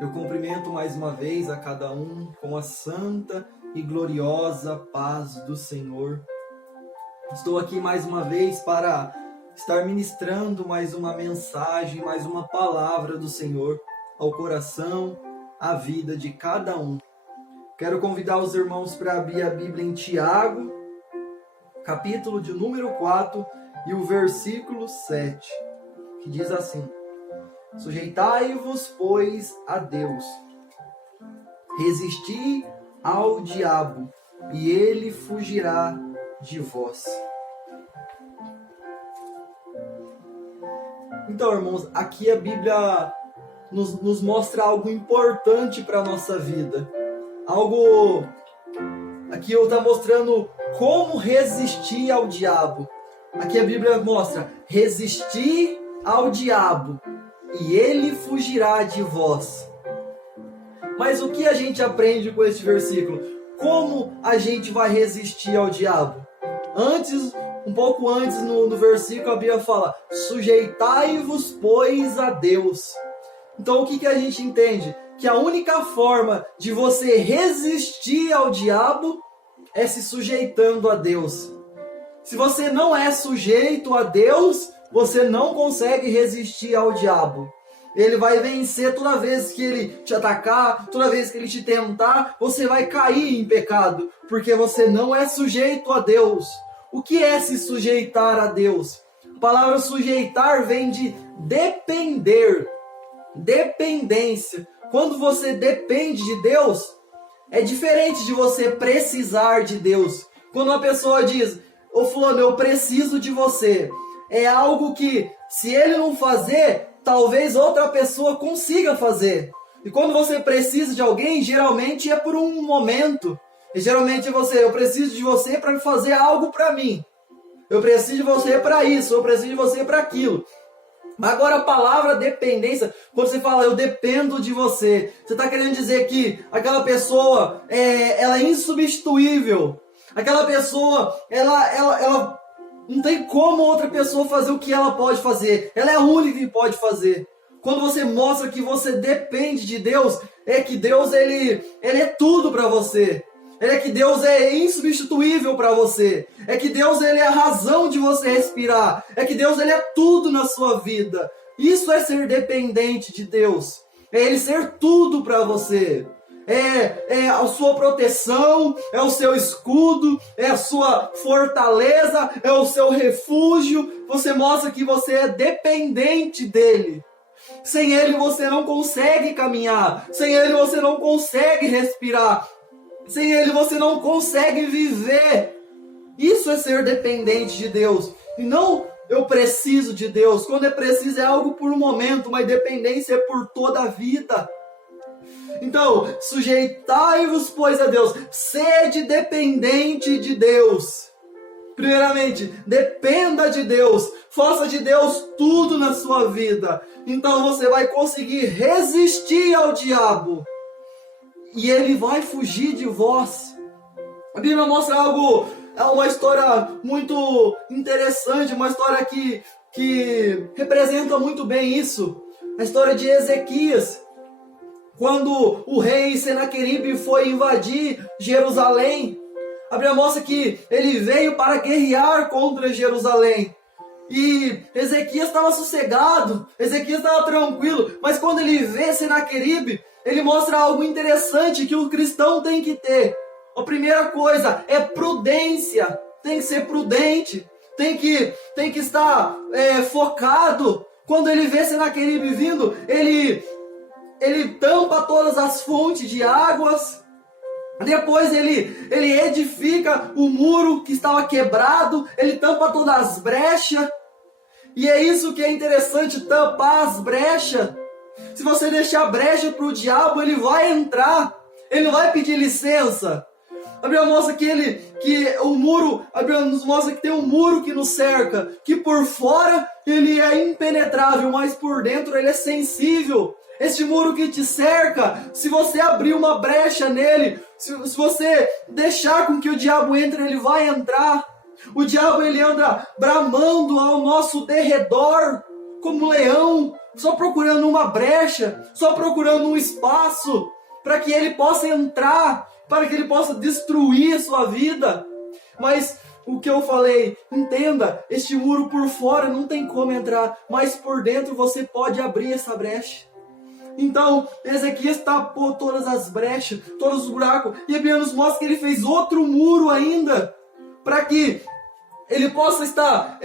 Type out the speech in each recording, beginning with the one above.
Eu cumprimento mais uma vez a cada um com a santa e gloriosa paz do Senhor. Estou aqui mais uma vez para estar ministrando mais uma mensagem, mais uma palavra do Senhor ao coração, à vida de cada um. Quero convidar os irmãos para abrir a Bíblia em Tiago, capítulo de número 4 e o versículo 7, que diz assim: Sujeitai-vos, pois, a Deus, resisti ao diabo, e ele fugirá de vós. Então, irmãos, aqui a Bíblia nos mostra algo importante para a nossa vida. Aqui eu estou mostrando como resistir ao diabo. Aqui a Bíblia mostra: resistir ao diabo, e ele fugirá de vós. Mas o que a gente aprende com este versículo? Como a gente vai resistir ao diabo? Um pouco antes no versículo, a Bíblia fala: sujeitai-vos, pois, a Deus. Então o que a gente entende? Que a única forma de você resistir ao diabo é se sujeitando a Deus. Se você não é sujeito a Deus, você não consegue resistir ao diabo. Ele vai vencer toda vez que ele te atacar, toda vez que ele te tentar, você vai cair em pecado, porque você não é sujeito a Deus. O que é se sujeitar a Deus? A palavra sujeitar vem de depender, dependência. Quando você depende de Deus, é diferente de você precisar de Deus. Quando uma pessoa diz: ô fulano, eu preciso de você, é algo que, se ele não fazer, talvez outra pessoa consiga fazer. E quando você precisa de alguém, geralmente é por um momento. E geralmente eu preciso de você para fazer algo para mim. Eu preciso de você para isso, eu preciso de você para aquilo. Agora a palavra dependência, quando você fala eu dependo de você, você está querendo dizer que aquela pessoa ela é insubstituível. Aquela pessoa, ela não tem como outra pessoa fazer o que ela pode fazer. Ela é a única que pode fazer. Quando você mostra que você depende de Deus, é que Deus ele é tudo para você. É que Deus é insubstituível para você. É que Deus ele é a razão de você respirar. É que Deus ele é tudo na sua vida. Isso é ser dependente de Deus. É Ele ser tudo para você. É a sua proteção, é o seu escudo, é a sua fortaleza, é o seu refúgio. Você mostra que você é dependente dele. Sem ele você não consegue caminhar. Sem ele você não consegue respirar. Sem ele você não consegue viver. Isso é ser dependente de Deus. E não eu preciso de Deus. Quando é preciso é algo por um momento, mas dependência é por toda a vida. Então, sujeitai-vos, pois, a Deus. Sede dependente de Deus. Primeiramente, dependa de Deus. Faça de Deus tudo na sua vida. Então você vai conseguir resistir ao diabo. E ele vai fugir de vós. A Bíblia mostra algo, é uma história muito interessante, uma história que representa muito bem isso. A história de Ezequias. Quando o rei Senaqueribe foi invadir Jerusalém, a Bíblia mostra que ele veio para guerrear contra Jerusalém. E Ezequias estava sossegado, Ezequias estava tranquilo, mas quando ele vê Senaqueribe, ele mostra algo interessante que o cristão tem que ter. A primeira coisa é prudência, tem que ser prudente, tem que estar focado. Quando ele vê Senaqueribe vindo, ele tampa todas as fontes de águas. Depois ele edifica o muro que estava quebrado, ele tampa todas as brechas. E é isso que é interessante, tampar as brechas. Se você deixar brecha para o diabo, ele vai entrar. Ele não vai pedir licença. A Bíblia mostra que o muro, a Bíblia nos mostra que tem um muro que nos cerca, que por fora ele é impenetrável, mas por dentro ele é sensível. Este muro que te cerca, se você abrir uma brecha nele, se você deixar com que o diabo entre, ele vai entrar. O diabo ele anda bramando ao nosso derredor, como um leão, só procurando uma brecha, só procurando um espaço para que ele possa entrar, para que ele possa destruir a sua vida. Mas o que eu falei, entenda, este muro por fora não tem como entrar, mas por dentro você pode abrir essa brecha. Então, Ezequias tapou todas as brechas, todos os buracos, e a Bíblia nos mostra que ele fez outro muro ainda, para que ele possa estar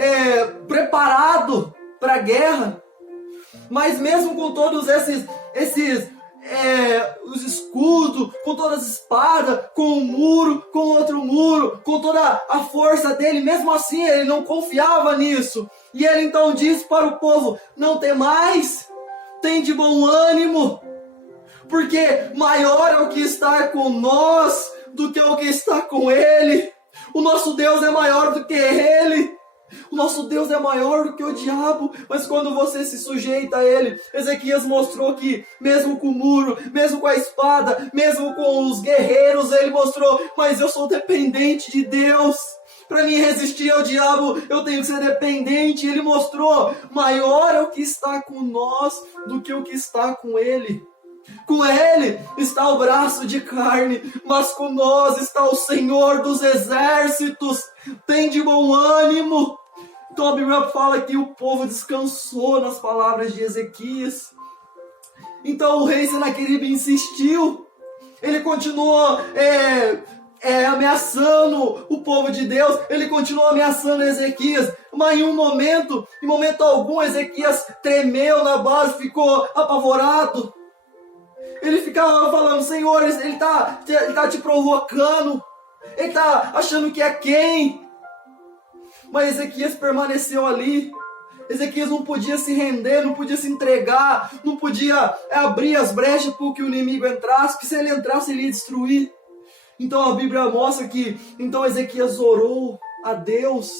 preparado para a guerra. Mas mesmo com todos os escudos, com todas as espadas, com um muro, com outro muro, com toda a força dele, mesmo assim ele não confiava nisso. E ele então disse para o povo: não temais, tem de bom ânimo, porque maior é o que está com nós do que o que está com ele. O nosso Deus é maior do que ele. O nosso Deus é maior do que o diabo, mas quando você se sujeita a ele, Ezequias mostrou que mesmo com o muro, mesmo com a espada, mesmo com os guerreiros, ele mostrou: mas eu sou dependente de Deus. Para mim resistir ao diabo, eu tenho que ser dependente. Ele mostrou: maior é o que está com nós do que o que está com ele. Com ele está o braço de carne, mas com nós está o Senhor dos exércitos. Tem de bom ânimo. Então a Bíblia fala que o povo descansou nas palavras de Ezequias. Então o rei Senaqueribe insistiu. Ele continuou ameaçando o povo de Deus. Ele continuou ameaçando Ezequias. Mas em momento algum, Ezequias tremeu na base, ficou apavorado. Ele ficava falando: Senhor, ele tá te provocando. Ele tá achando que é quem? Mas Ezequias permaneceu ali. Ezequias não podia se render, não podia se entregar, não podia abrir as brechas para que o inimigo entrasse, porque se ele entrasse, ele ia destruir. Então a Bíblia mostra que então Ezequias orou a Deus.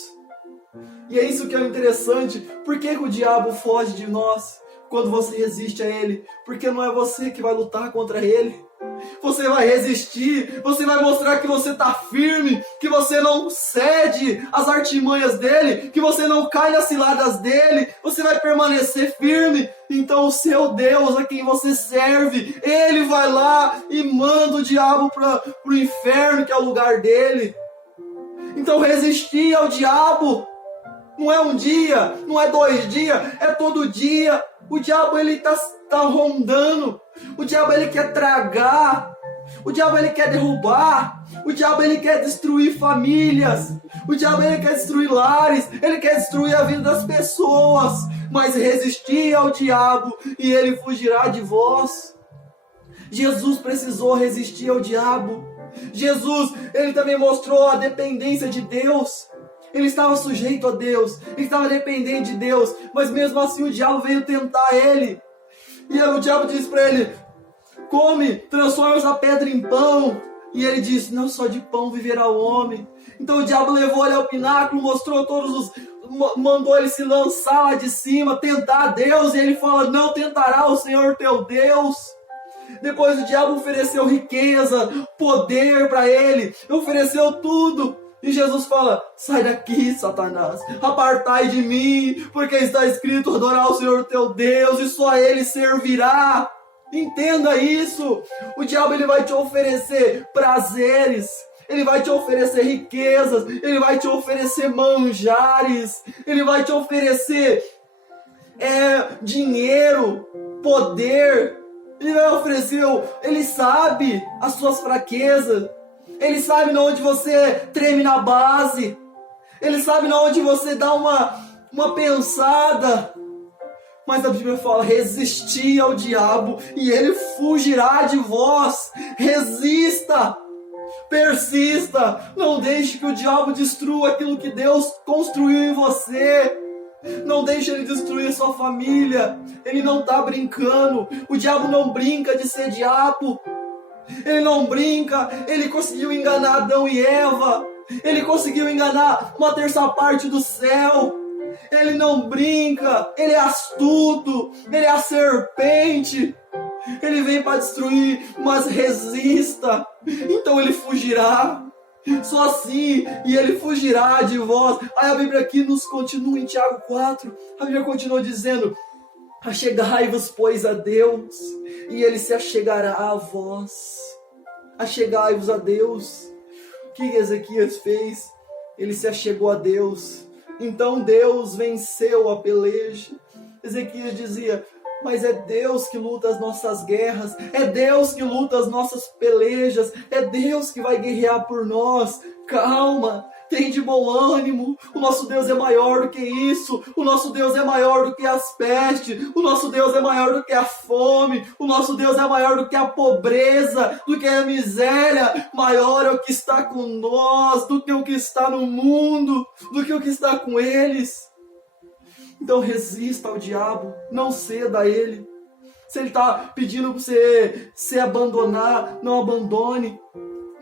E é isso que é interessante. Por que o diabo foge de nós quando você resiste a ele? Porque não é você que vai lutar contra ele. Você vai resistir, você vai mostrar que você está firme, que você não cede às artimanhas dele, que você não cai nas ciladas dele, você vai permanecer firme. Então o seu Deus, a quem você serve, ele vai lá e manda o diabo para o inferno, que é o lugar dele. Então resistir ao diabo não é um dia, não é 2 dias, é todo dia. O diabo ele tá rondando. O diabo ele quer tragar. O diabo ele quer derrubar. O diabo ele quer destruir famílias. O diabo ele quer destruir lares. Ele quer destruir a vida das pessoas. Mas resistir ao diabo e ele fugirá de vós. Jesus precisou resistir ao diabo. Jesus, ele também mostrou a dependência de Deus. Ele estava sujeito a Deus, ele estava dependente de Deus, mas mesmo assim o diabo veio tentar ele. E o diabo disse para ele: come, transforma essa pedra em pão. E ele disse: não só de pão viverá o homem. Então o diabo levou ele ao pináculo, mandou ele se lançar lá de cima, tentar a Deus. E ele fala: não tentará o Senhor teu Deus. Depois o diabo ofereceu riqueza, poder para ele, ofereceu tudo. E Jesus fala: sai daqui, Satanás, apartai de mim, porque está escrito: adorar o Senhor teu Deus e só a Ele servirá. Entenda isso. O diabo ele vai te oferecer prazeres, ele vai te oferecer riquezas, ele vai te oferecer manjares, ele vai te oferecer dinheiro, poder. Ele vai oferecer, ele sabe as suas fraquezas. Ele sabe onde você treme na base. Ele sabe onde você dá uma pensada. Mas a Bíblia fala: resistir ao diabo e ele fugirá de vós. Resista. Persista. Não deixe que o diabo destrua aquilo que Deus construiu em você. Não deixe ele destruir sua família. Ele não está brincando. O diabo não brinca de ser diabo. Ele não brinca. Ele conseguiu enganar Adão e Eva. Ele conseguiu enganar 1/3 do céu. Ele não brinca. Ele é astuto. Ele é a serpente. Ele vem para destruir, mas resista. Então ele fugirá. Só assim, e ele fugirá de vós. Aí a Bíblia aqui nos continua em Tiago 4. A Bíblia continua dizendo: Achegai-vos, pois, a Deus, e Ele se achegará a vós. Achegai-vos a Deus. O que Ezequias fez? Ele se achegou a Deus. Então Deus venceu a peleja. Ezequias dizia: mas é Deus que luta as nossas guerras, é Deus que luta as nossas pelejas, é Deus que vai guerrear por nós. Calma, tem de bom ânimo, o nosso Deus é maior do que isso, o nosso Deus é maior do que as pestes, o nosso Deus é maior do que a fome, o nosso Deus é maior do que a pobreza, do que a miséria. Maior é o que está com nós do que o que está no mundo, do que o que está com eles. Então resista ao diabo, não ceda a ele. Se ele está pedindo para você se abandonar, não abandone.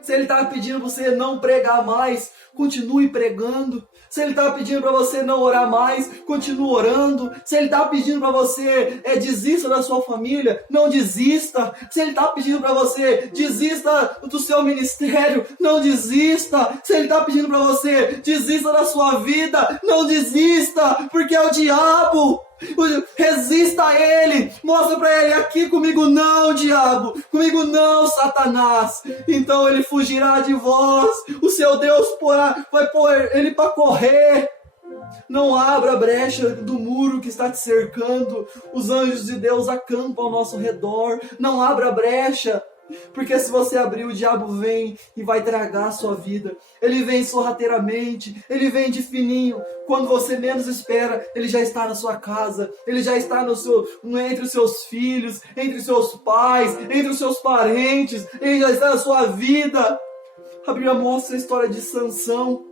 Se ele está pedindo para você não pregar mais, continue pregando. Se ele está pedindo para você não orar mais, continue orando. Se ele está pedindo para você desista da sua família, não desista. Se ele está pedindo para você desista do seu ministério, não desista. Se ele está pedindo para você desista da sua vida, não desista, porque é o diabo. Resista a ele, mostra para ele: aqui comigo não, diabo, comigo não, Satanás. Então ele fugirá de vós, o seu Deus vai pôr ele para correr. Não abra a brecha do muro que está te cercando, os anjos de Deus acampam ao nosso redor. Não abra a brecha, porque se você abrir, o diabo vem e vai tragar a sua vida. Ele vem sorrateiramente, ele vem de fininho. Quando você menos espera, ele já está na sua casa, ele já está entre os seus filhos, entre os seus pais, entre os seus parentes, ele já está na sua vida. A Bíblia mostra a história de Sansão.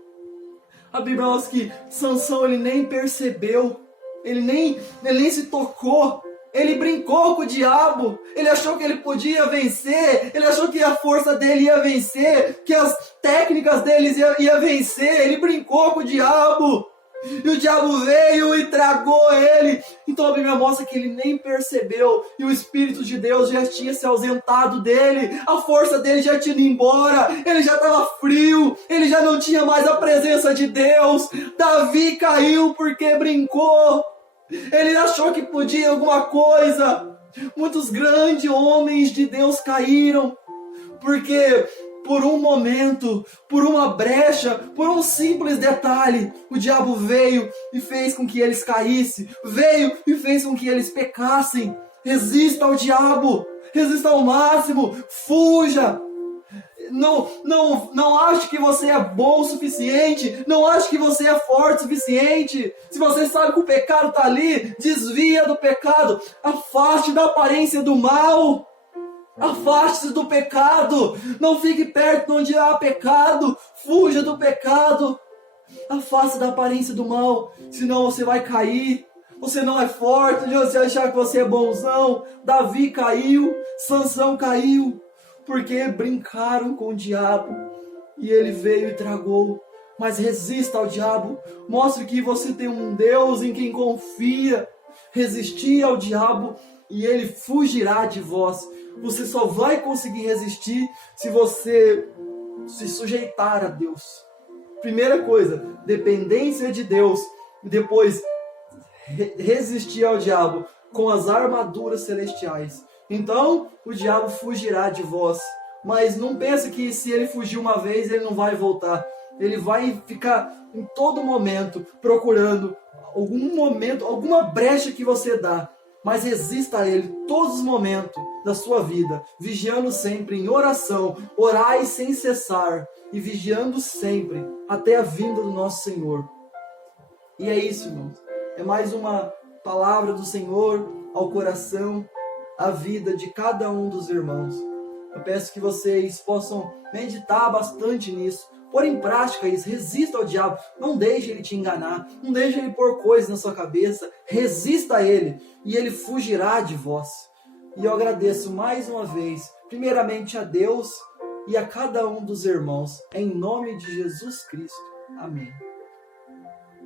A Bíblia mostra que Sansão, ele nem percebeu, ele nem se tocou. Ele brincou com o diabo, ele achou que ele podia vencer, ele achou que a força dele ia vencer, que as técnicas deles ia vencer. Ele brincou com o diabo, e o diabo veio e tragou ele. Então a Bíblia mostra que ele nem percebeu, e o Espírito de Deus já tinha se ausentado dele, a força dele já tinha ido embora, ele já estava frio, ele já não tinha mais a presença de Deus. Davi caiu porque brincou. Ele achou que podia alguma coisa. Muitos grandes homens de Deus caíram porque por um momento, por uma brecha, por um simples detalhe, o diabo veio e fez com que eles caíssem, veio e fez com que eles pecassem. Resista ao diabo, resista ao máximo, fuja. Não ache que você é bom o suficiente, não ache que você é forte o suficiente. Se você sabe que o pecado está ali, desvia do pecado, afaste da aparência do mal, afaste-se do pecado, não fique perto de onde há pecado, fuja do pecado, afaste da aparência do mal, senão você vai cair. Você não é forte, de você achar que você é bonzão. Davi caiu, Sansão caiu, porque brincaram com o diabo e ele veio e tragou. Mas resista ao diabo, mostre que você tem um Deus em quem confia. Resistir ao diabo e ele fugirá de vós. Você só vai conseguir resistir se você se sujeitar a Deus. Primeira coisa, dependência de Deus, e depois resistir ao diabo com as armaduras celestiais. Então o diabo fugirá de vós. Mas não pense que se ele fugir uma vez, ele não vai voltar. Ele vai ficar em todo momento procurando alguma brecha que você dá. Mas resista a ele todos os momentos da sua vida, vigiando sempre em oração, orai sem cessar e vigiando sempre até a vinda do nosso Senhor. E é isso, irmãos. É mais uma palavra do Senhor ao coração, à vida de cada um dos irmãos. Eu peço que vocês possam meditar bastante nisso, pôr em prática isso. Resista ao diabo, não deixe ele te enganar, não deixe ele pôr coisas na sua cabeça. Resista a ele e ele fugirá de vós. E eu agradeço mais uma vez, primeiramente a Deus e a cada um dos irmãos, em nome de Jesus Cristo. Amém.